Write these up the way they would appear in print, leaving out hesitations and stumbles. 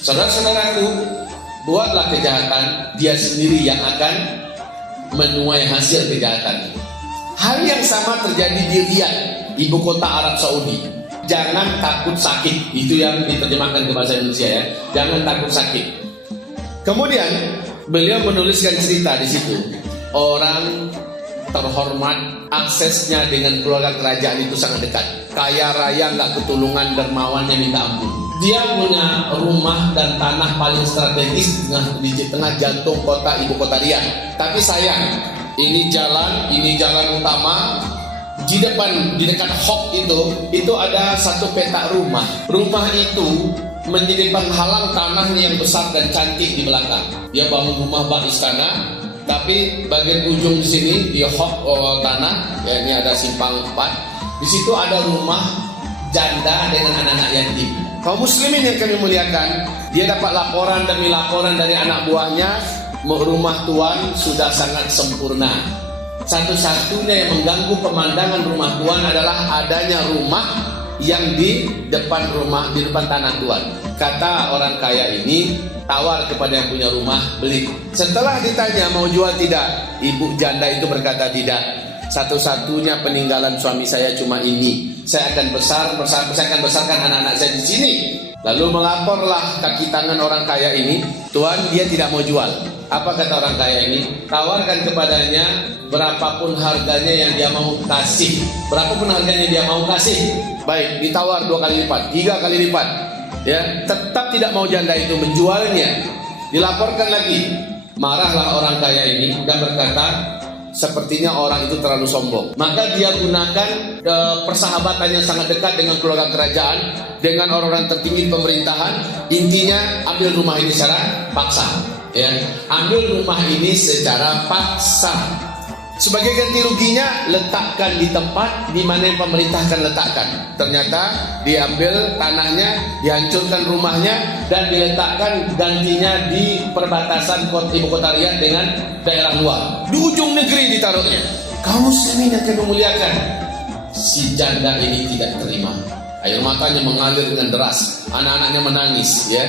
Saudara-saudaraku, buatlah kejahatan, dia sendiri yang akan menuai hasil kejahatan. Hal yang sama terjadi di Riyadh, ibu kota Arab Saudi. Jangan takut sakit, itu yang diterjemahkan ke bahasa Indonesia ya. Jangan takut sakit. Kemudian beliau menuliskan cerita di situ. Orang terhormat, aksesnya dengan keluarga kerajaan itu sangat dekat. Kaya raya, nggak ketulungan, dermawannya minta ampun. Dia punya rumah dan tanah paling strategis di tengah jantung kota ibu kota Riyadh. Tapi sayang, ini jalan utama. Di dekat Hok itu ada satu petak rumah. Rumah itu menjadi penghalang tanahnya yang besar dan cantik di belakang. Dia bangun rumah bak istana, tapi bagian ujung di sini di Hok tanah, ya ini ada simpang 4. Di situ ada rumah janda dengan anak-anak yatim. Kaum muslimin yang kami muliakan, dia dapat laporan demi laporan dari anak buahnya, rumah tuan sudah sangat sempurna. Satu-satunya yang mengganggu pemandangan rumah tuan adalah adanya rumah yang di depan tanah tuan. Kata orang kaya ini, tawar kepada yang punya rumah, beli. Setelah ditanya mau jual tidak, ibu janda itu berkata tidak. Satu-satunya peninggalan suami saya cuma ini. Saya akan besarkan anak-anak saya di sini. Lalu melaporlah kaki tangan orang kaya ini, tuan dia tidak mau jual. Apa kata orang kaya ini? Tawarkan kepadanya berapapun harganya yang dia mau kasih. Berapapun harganya dia mau kasih. Baik, ditawar 2 kali lipat, 3 kali lipat. Ya, tetap tidak mau janda itu menjualnya. Dilaporkan lagi. Marahlah orang kaya ini dan berkata, sepertinya orang itu terlalu sombong. Maka dia gunakan persahabatan yang sangat dekat dengan keluarga kerajaan, dengan orang-orang tertinggi pemerintahan. Intinya ambil rumah ini secara paksa. Ya, ambil rumah ini secara paksa. Sebagai ganti ruginya, letakkan di tempat di mana yang pemerintah akan letakkan. Ternyata diambil tanahnya, dihancurkan rumahnya, dan diletakkan gantinya di perbatasan ibu kota Riyadh dengan daerah luar. Di ujung negeri ditaruhnya. Kaum muslimin yang kami muliakan, si janda ini tidak terima. Air matanya mengalir dengan deras, anak-anaknya menangis. Ya,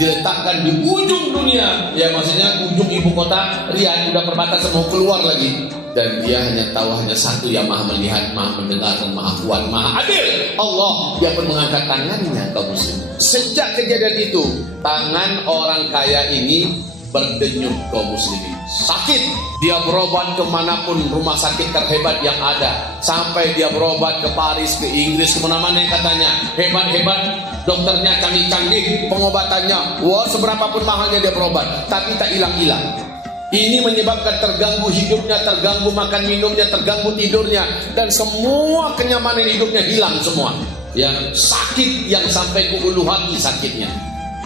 diletakkan di ujung dunia, ya maksudnya ujung ibu kota Riyadh, udah perbatasan mau keluar lagi. Dan dia hanya tahu hanya satu yang maha melihat, maha mendengar, dan maha kuat, maha adil, Allah. Dia pun mengangkat tangannya, kaum muslim. Sejak kejadian itu, tangan orang kaya ini berdenyut, kaum muslimin. Sakit. Dia berobat kemanapun, rumah sakit terhebat yang ada. Sampai dia berobat ke Paris, ke Inggris, kemana-mana yang katanya hebat-hebat. Dokternya canggih-canggih, pengobatannya, wah seberapapun mahalnya dia berobat, tapi tak hilang-hilang. Ini menyebabkan terganggu hidupnya, terganggu makan minumnya, terganggu tidurnya, dan semua kenyamanan hidupnya hilang semua. Ya, sakit yang sampai ke ulu hati sakitnya.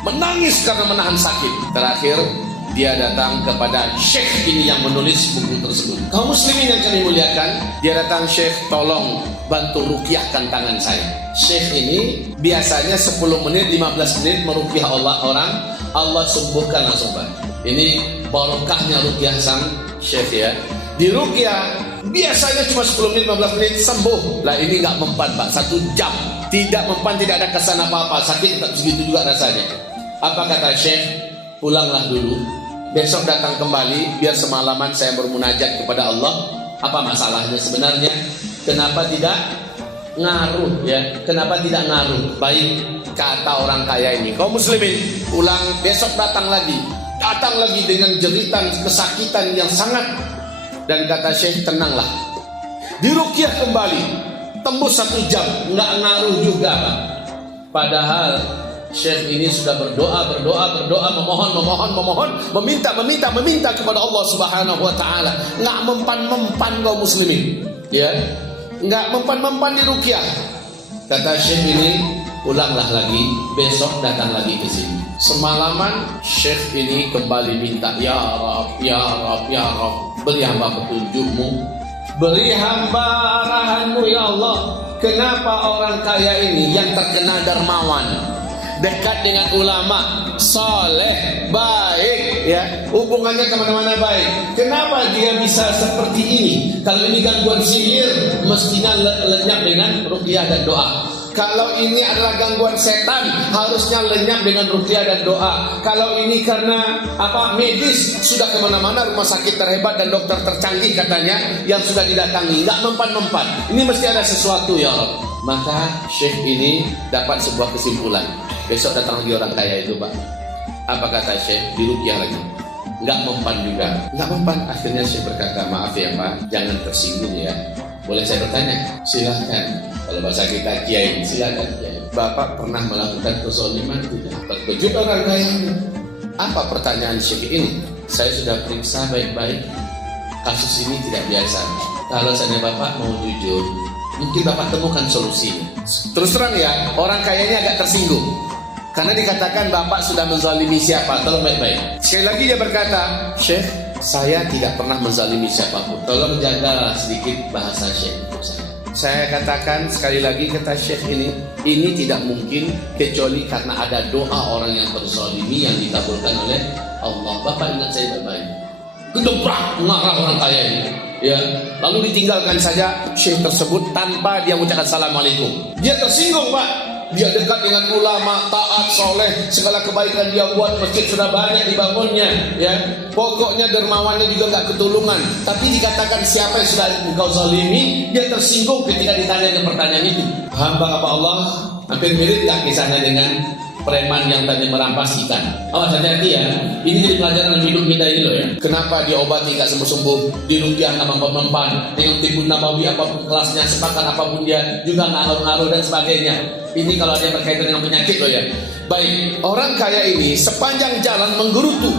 Menangis karena menahan sakit. Terakhir dia datang kepada syekh ini yang menulis buku tersebut. Kaum muslimin yang kami muliakan, dia datang, syekh tolong bantu ruqyahkan tangan saya. Syekh ini biasanya 10 menit, 15 menit meruqyah orang, Allah sembuhkan langsung, Pak. Ini barokahnya ruqyah sang syekh ya. Di ruqyah biasanya cuma 10 menit, 15 menit sembuh. Lah ini nggak mempan, Pak, 1 jam. Tidak mempan, tidak ada kesan apa-apa, sakit tetap segitu juga rasanya. Apa kata syekh? Pulanglah dulu, besok datang kembali, biar semalaman saya bermunajat kepada Allah. Apa masalahnya sebenarnya? Kenapa tidak ngaruh ya? Kenapa tidak ngaruh? Baik, kata orang kaya ini, kaum muslimin, pulang besok datang lagi dengan jeritan kesakitan yang sangat. Dan kata syekh, tenanglah, diruqyah kembali, tembus 1 jam, nggak ngaruh juga, Pak. Padahal syekh ini sudah berdoa, memohon, meminta kepada Allah Subhanahu wa taala. Enggak mempan kaum muslimin. Ya. Enggak mempan di ruqyah. Kata syekh ini, ulanglah lagi, besok datang lagi ke sini. Semalaman syekh ini kembali minta, ya Rabb, beri hamba petunjukmu, beri hamba arahanmu ya Allah. Kenapa orang kaya ini yang terkenal dermawan, dekat dengan ulama, soleh, baik, ya, hubungannya kemana-mana baik, kenapa dia bisa seperti ini? Kalau ini gangguan sihir, mestinya lenyap dengan ruqyah dan doa. Kalau ini adalah gangguan setan, harusnya lenyap dengan ruqyah dan doa. Kalau ini karena medis, sudah kemana-mana rumah sakit terhebat dan dokter tercanggih katanya yang sudah didatangi, nggak mempan-mempan. Ini mesti ada sesuatu ya Allah. Maka Syekh ini dapat sebuah kesimpulan. Besok datang lagi orang kaya itu, Pak. Apa kata Syekh? Diruqyah lagi. Nggak mempan juga. Nggak mempan. Akhirnya Syekh berkata, maaf ya Pak, jangan tersinggung ya. Boleh saya bertanya? Silahkan. Kalau bahasa kita kiai, silakan kiai. Bapak pernah melakukan kezaliman tidak? Terkejut orang kaya ini. Apa pertanyaan Syekh ini? Saya sudah periksa baik-baik. Kasus ini tidak biasa. Kalau seandainya Bapak mau jujur, mungkin Bapak temukan solusinya. Terus terang ya, orang kaya ini agak tersinggung. Karena dikatakan Bapak sudah menzalimi siapa? Tolong baik-baik. Sekali lagi dia berkata, Syekh, saya tidak pernah menzalimi siapapun. Tolong jaga sedikit bahasa Syekh untuk saya. Saya katakan sekali lagi, kata Syekh ini tidak mungkin kecuali karena ada doa orang yang terzalimi yang dikabulkan oleh Allah. Bapak ingat saya baik-baik. Gedebrak marah orang kaya ini, ya. Lalu ditinggalkan saja Syekh tersebut tanpa dia mengucapkan assalamualaikum. Dia tersinggung, Pak. Dia dekat dengan ulama, taat, soleh, segala kebaikan dia buat, masjid sudah banyak dibangunnya, ya. Pokoknya dermawannya juga nggak ketulungan. Tapi dikatakan siapa yang sudah engkau zalimi, dia tersinggung ketika ditanya dengan pertanyaan itu. Hamba apa Allah, hampir mirip nggak kisahnya dengan preman yang tadi merampas ikan. Awas hati-hati ya. Ini jadi pelajaran hidup kita ini loh ya. Kenapa diobati nggak sembuh-sembuh, diruqyah nggak mempan dengan timbun nabawi apapun kelasnya, sepakat apapun dia juga ngaruh-ngaruh dan sebagainya. Ini kalau ada yang berkaitan dengan penyakit loh ya. Baik, orang kaya ini sepanjang jalan menggerutu,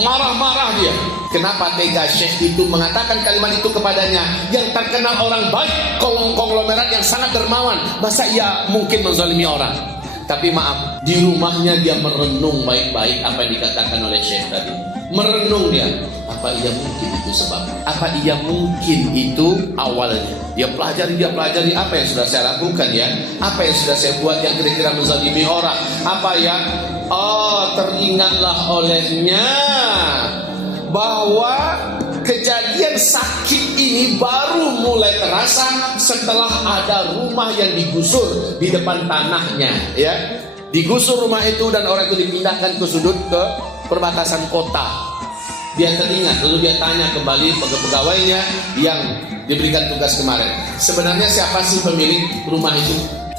marah-marah dia. Kenapa tega Syekh itu mengatakan kalimat itu kepadanya yang terkenal orang baik, konglomerat yang sangat dermawan. Masa ia mungkin menzalimi orang? Tapi maaf, di rumahnya dia merenung baik-baik apa yang dikatakan oleh Syekh tadi. Merenung dia, apa ia mungkin itu sebabnya? Apa ia mungkin itu awalnya? Dia pelajari apa yang sudah saya lakukan ya? Apa yang sudah saya buat yang kira-kira menzalimi orang? Apa ya? Oh, teringatlah olehnya bahwa kejadian sakit ini baru mulai terasa setelah ada rumah yang digusur di depan tanahnya, ya. Digusur rumah itu dan orang itu dipindahkan ke sudut ke perbatasan kota. Dia teringat, lalu dia tanya kembali pegawainya yang diberikan tugas kemarin. Sebenarnya siapa sih pemilik rumah itu?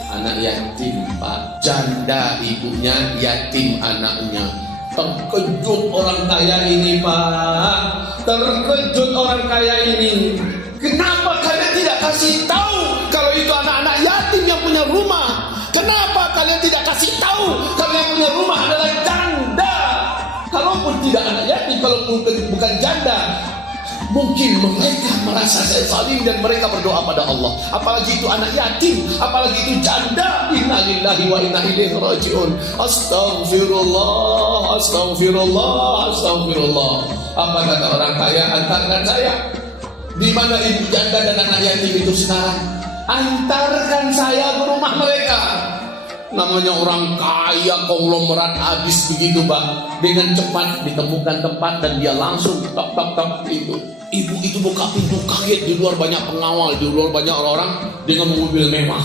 Anak yatim, Pak. Janda ibunya, yatim anaknya. Terkejut orang kaya ini, Pak. Terkejut orang kaya ini. Kenapa kalian tidak kasih tahu kalau itu anak-anak yatim yang punya rumah? Kenapa kalian tidak kasih tahu kalau yang punya rumah adalah janda? Kalaupun tidak anak yatim, kalaupun bukan janda, mungkin mereka merasa saya zalim dan mereka berdoa pada Allah. Apalagi itu anak yatim, apalagi itu janda. Inna lillahi wa inna ilaihi rajiun. Astaghfirullah, astaghfirullah, astaghfirullah. Apa kata orang kaya? Antarkan saya. Di mana ibu janda dan anak yatim itu sekarang? Antarkan saya ke rumah mereka. Namanya orang kaya konglomerat habis begitu, Pak. Dengan cepat ditemukan tempat dan dia langsung tok itu. Ibu itu buka pintu kaget, di luar banyak pengawal, di luar banyak orang dengan mobil mewah.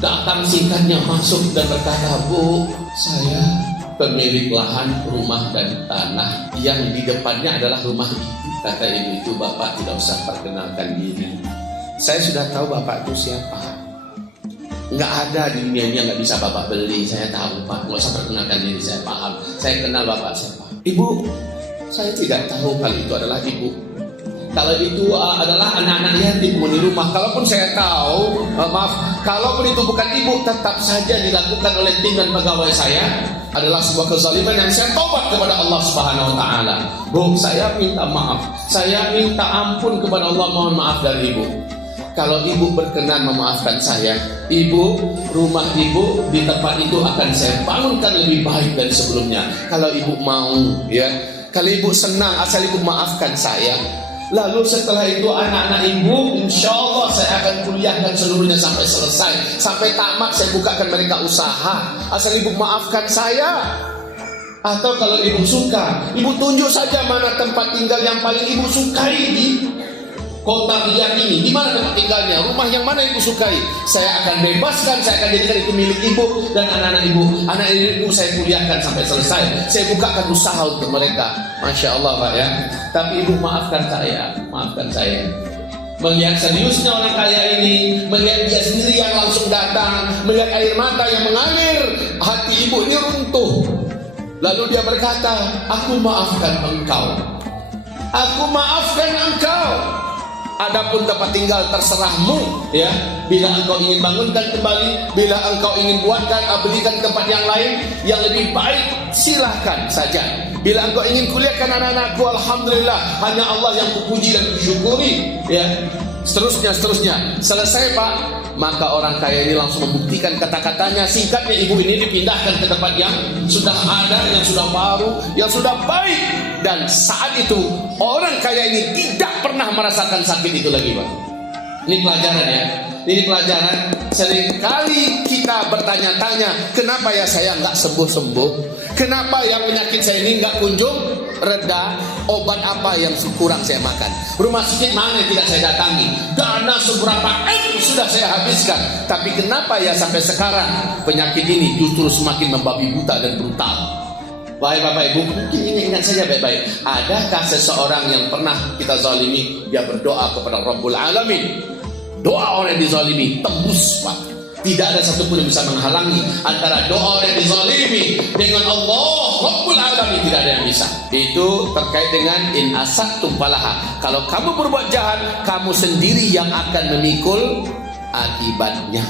Datang singkatnya masuk dan berkata, Bu, saya pemilik lahan, rumah dan tanah yang di depannya adalah rumah ibu. Kata ibu itu, Bapak tidak usah perkenalkan diri. Saya sudah tahu Bapak itu siapa. Nggak ada di dunia ini yang nggak bisa Bapak beli. Saya tahu, Pak. Nggak usah perkenalkan diri, saya paham. Saya kenal Bapak siapa. Ibu, saya tidak tahu kalau itu adalah ibu. Kalau itu adalah anak-anak yatim di rumah. Kalaupun saya tahu, kalaupun itu bukan ibu, tetap saja dilakukan oleh tim dan pegawai saya adalah sebuah kezaliman yang saya tobat kepada Allah Subhanahu Wa Taala. Bu, saya minta maaf. Saya minta ampun kepada Allah. Mohon maaf dari ibu. Kalau ibu berkenan memaafkan saya, ibu, rumah ibu di tempat itu akan saya bangunkan lebih baik dari sebelumnya. Kalau ibu mau, ya. Kalau ibu senang, asal ibu maafkan saya. Lalu setelah itu anak-anak ibu, insya Allah saya akan kuliahkan seluruhnya sampai selesai. Sampai tamat saya bukakan mereka usaha. Asal ibu maafkan saya. Atau kalau ibu suka, ibu tunjuk saja mana tempat tinggal yang paling ibu sukai kota Riyadh ini, di mana tempat tinggalnya, rumah yang mana ibu sukai, saya akan bebaskan, saya akan jadikan itu milik ibu dan anak-anak ibu. Anak ibu saya kuliahkan sampai selesai, saya bukakan usaha untuk mereka. Masya Allah Pak ya. Tapi ibu maafkan saya, maafkan saya. Melihat seriusnya orang kaya ini, melihat dia sendiri yang langsung datang, melihat air mata yang mengalir, hati ibu ini runtuh. Lalu dia berkata, aku maafkan engkau, aku maafkan engkau. Adapun tempat tinggal terserahmu ya. Bila engkau ingin bangunkan kembali, bila engkau ingin buatkan, belikan tempat yang lain yang lebih baik, silahkan saja. Bila engkau ingin kuliahkan anak-anakku, alhamdulillah, hanya Allah yang kupuji dan kusyukuri ya. Seterusnya selesai Pak. Maka orang kaya ini langsung membuktikan kata-katanya. Singkatnya, ibu ini dipindahkan ke tempat yang sudah ada, yang sudah baru, yang sudah baik. Dan saat itu orang kaya ini tidak pernah merasakan sakit itu lagi Pak. Ini pelajaran ya. Ini pelajaran. Seringkali kita bertanya-tanya, kenapa ya saya nggak sembuh-sembuh? Kenapa yang penyakit saya ini nggak kunjung reda? Obat apa yang kurang saya makan? Rumah sakit mana yang tidak saya datangi? Dana seberapa sudah saya habiskan? Tapi kenapa ya sampai sekarang penyakit ini justru semakin membabi buta dan brutal? Baik Bapak Ibu, mungkin ingat saja baik-baik. Adakah seseorang yang pernah kita zalimi, dia berdoa kepada Rabbul Alamin? Doa orang yang dizalimi tembus Pak. Tidak ada satupun yang bisa menghalangi antara doa orang yang dizalimi dengan Allah Rabbul Alamin. Tidak ada yang bisa. Itu terkait dengan in asaktum falaha. Kalau kamu berbuat jahat, kamu sendiri yang akan memikul akibatnya.